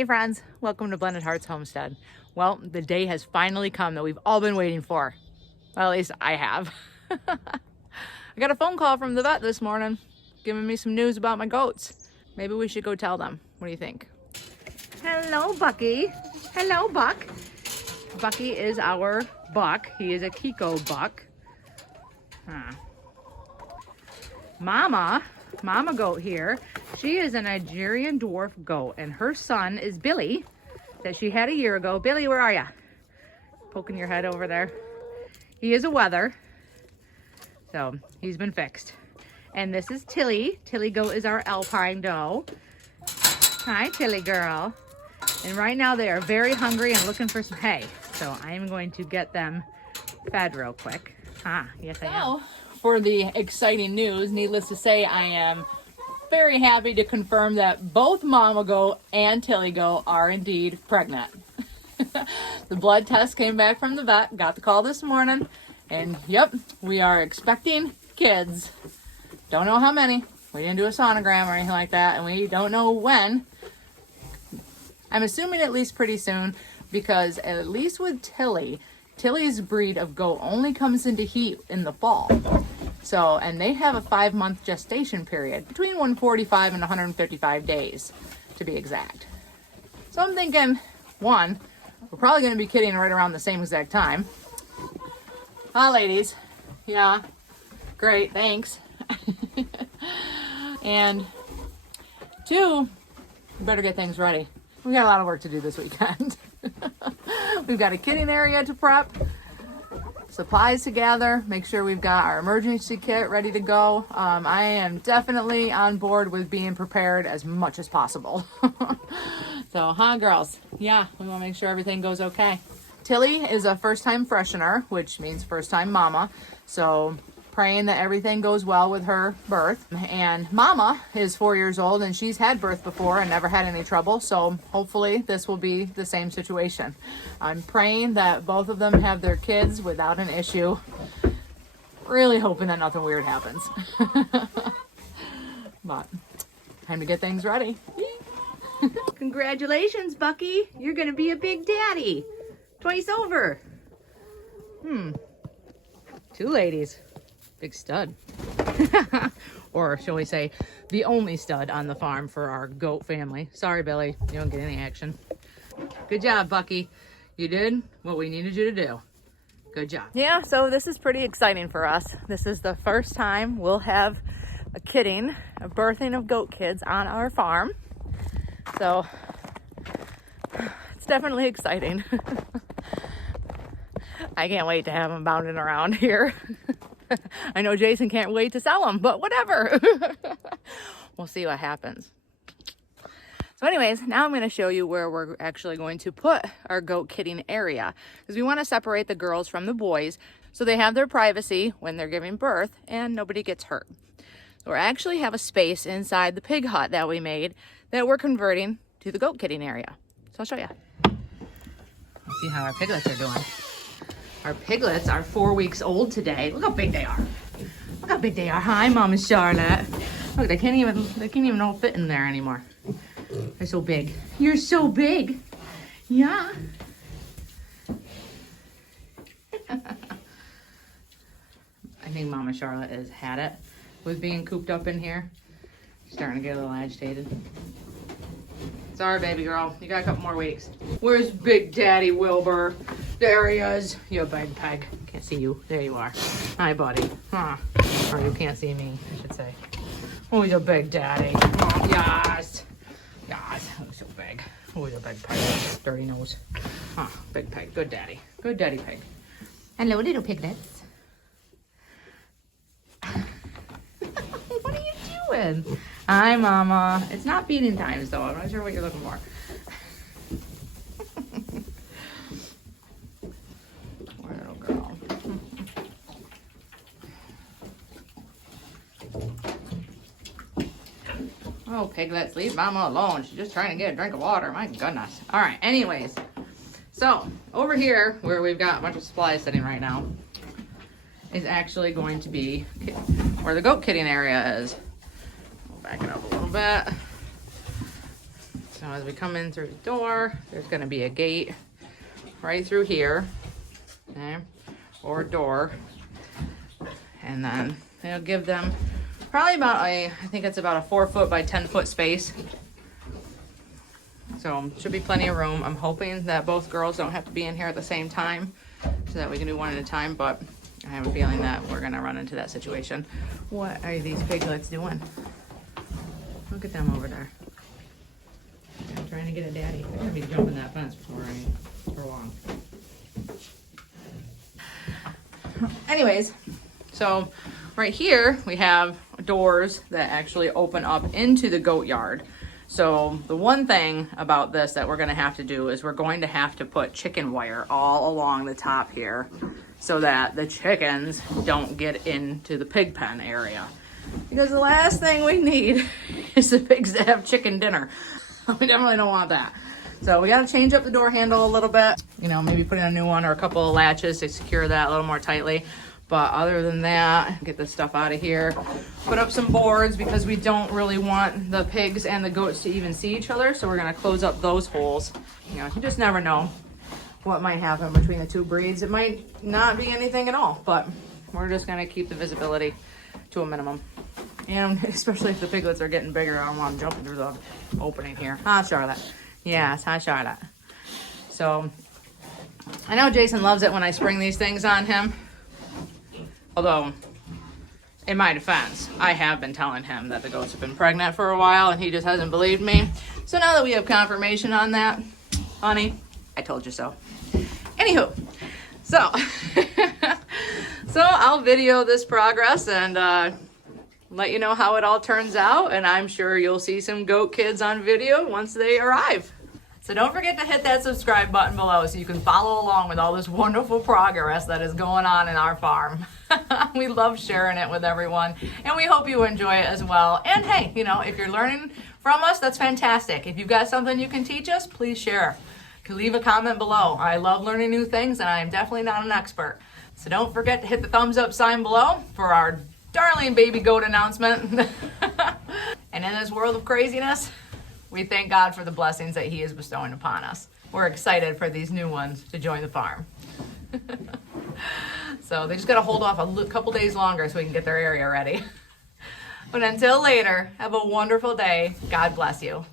Hey friends, welcome to Blended Hearts Homestead. Well, the day has finally come that we've all been waiting for. Well, at least I have. I got a phone call from the vet this morning, giving me some news about my goats. Maybe we should go tell them. What do you think? Hello, Bucky. Hello, Buck. Bucky is our buck. He is a Kiko buck. Mama goat here. She is a Nigerian dwarf goat, and her son is Billy, that she had a year ago. Billy, where are ya? Poking your head over there. He is a wether, so he's been fixed. And this is Tilly. Tilly goat is our alpine doe. Hi, Tilly girl. And right now they are very hungry and looking for some hay. So I am going to get them fed real quick. Yes I am. For the exciting news, needless to say, I am very happy to confirm that both Mama Goat and Tilly Goat are indeed pregnant. The blood test came back from the vet, got the call this morning, and yep, we are expecting kids. Don't know how many. We didn't do a sonogram or anything like that, and we don't know when. I'm assuming at least pretty soon, because at least with Tilly's breed of goat only comes into heat in the fall. So, and they have a 5-month gestation period, between 145 and 155 days to be exact. So I'm thinking, one, we're probably going to be kidding right around the same exact time. Ladies. Yeah, great, thanks. And two, we better get things ready. We got a lot of work to do this weekend. We've got a kidding area to prep, supplies to gather, make sure we've got our emergency kit ready to go. I am definitely on board with being prepared as much as possible. So, girls? Yeah, we want to make sure everything goes okay. Tilly is a first-time freshener, which means first-time mama. So, praying that everything goes well with her birth. And Mama is 4 years old, and she's had birth before and never had any trouble. So hopefully this will be the same situation. I'm praying that both of them have their kids without an issue. Really hoping that nothing weird happens. But time to get things ready. Congratulations, Bucky. You're gonna be a big daddy. Twice over. 2 ladies. Big stud. Or shall we say, the only stud on the farm for our goat family. Sorry, Billy, you don't get any action. Good job, Bucky. You did what we needed you to do. Good job. Yeah, so this is pretty exciting for us. This is the first time we'll have a birthing of goat kids on our farm. So it's definitely exciting. I can't wait to have them bounding around here. I know Jason can't wait to sell them, but whatever. We'll see what happens. So anyways, now I'm going to show you where we're actually going to put our goat kidding area, because we want to separate the girls from the boys so they have their privacy when they're giving birth and nobody gets hurt. So we actually have a space inside the pig hut that we made that we're converting to the goat kidding area. So I'll show you. Let's see how our piglets are doing. Our piglets are 4 weeks old today. Look how big they are. Look how big they are. Hi, Mama Charlotte. Look, they can't even all fit in there anymore. They're so big. You're so big. Yeah. I think Mama Charlotte has had it with being cooped up in here. She's starting to get a little agitated. Sorry, baby girl. You got a couple more weeks. Where's Big Daddy Wilbur? There he is. You big peg. Can't see you. There you are. Hi, buddy. Or you can't see me, I should say. Oh, he's a big daddy. Oh, yes. Yes. Oh, so big. Oh, he's a big peg. Dirty nose. Big peg. Good daddy. Good daddy pig. Hello, little piglets. What are you doing? Hi, Mama. It's not feeding time, so I'm not sure what you're looking for. Poor little girl. Oh, piglets, leave Mama alone. She's just trying to get a drink of water. My goodness. All right, anyways. So, over here, where we've got a bunch of supplies sitting right now, is actually going to be where the goat kidding area is. We'll back it up a little bit. So as we come in through the door, there's gonna be a gate right through here, okay, or door. And then it'll give them probably about I think it's about a 4-foot by 10-foot space. So should be plenty of room. I'm hoping that both girls don't have to be in here at the same time so that we can do one at a time, but I have a feeling that we're gonna run into that situation. What are these piglets doing? Look at them over there. They're trying to get a daddy. They're gonna be jumping that fence for long. Anyways, so right here we have doors that actually open up into the goat yard. So the one thing about this that we're gonna have to do is we're going to have to put chicken wire all along the top here so that the chickens don't get into the pig pen area. Because the last thing we need is the pigs to have chicken dinner. We definitely don't want that. So we gotta change up the door handle a little bit, you know, maybe put in a new one or a couple of latches to secure that a little more tightly. But other than that, get this stuff out of here. Put up some boards because we don't really want the pigs and the goats to even see each other. So we're gonna close up those holes. You know, you just never know what might happen between the two breeds. It might not be anything at all, but we're just gonna keep the visibility to a minimum. And especially if the piglets are getting bigger, I don't want them jumping through the opening here. Hi, Charlotte. Yes, hi, Charlotte. So I know Jason loves it when I spring these things on him. Although, in my defense, I have been telling him that the goats have been pregnant for a while and he just hasn't believed me. So now that we have confirmation on that, honey, I told you so. Anywho, so, so I'll video this progress and let you know how it all turns out. And I'm sure you'll see some goat kids on video once they arrive. So don't forget to hit that subscribe button below so you can follow along with all this wonderful progress that is going on in our farm. We love sharing it with everyone and we hope you enjoy it as well. And hey, you know, if you're learning from us, that's fantastic. If you've got something you can teach us, please share. You can leave a comment below. I love learning new things and I am definitely not an expert. So don't forget to hit the thumbs up sign below for our darling baby goat announcement. And in this world of craziness, we thank God for the blessings that he is bestowing upon us. We're excited for these new ones to join the farm. So they just got to hold off a couple days longer so we can get their area ready. But until later, have a wonderful day. God bless you.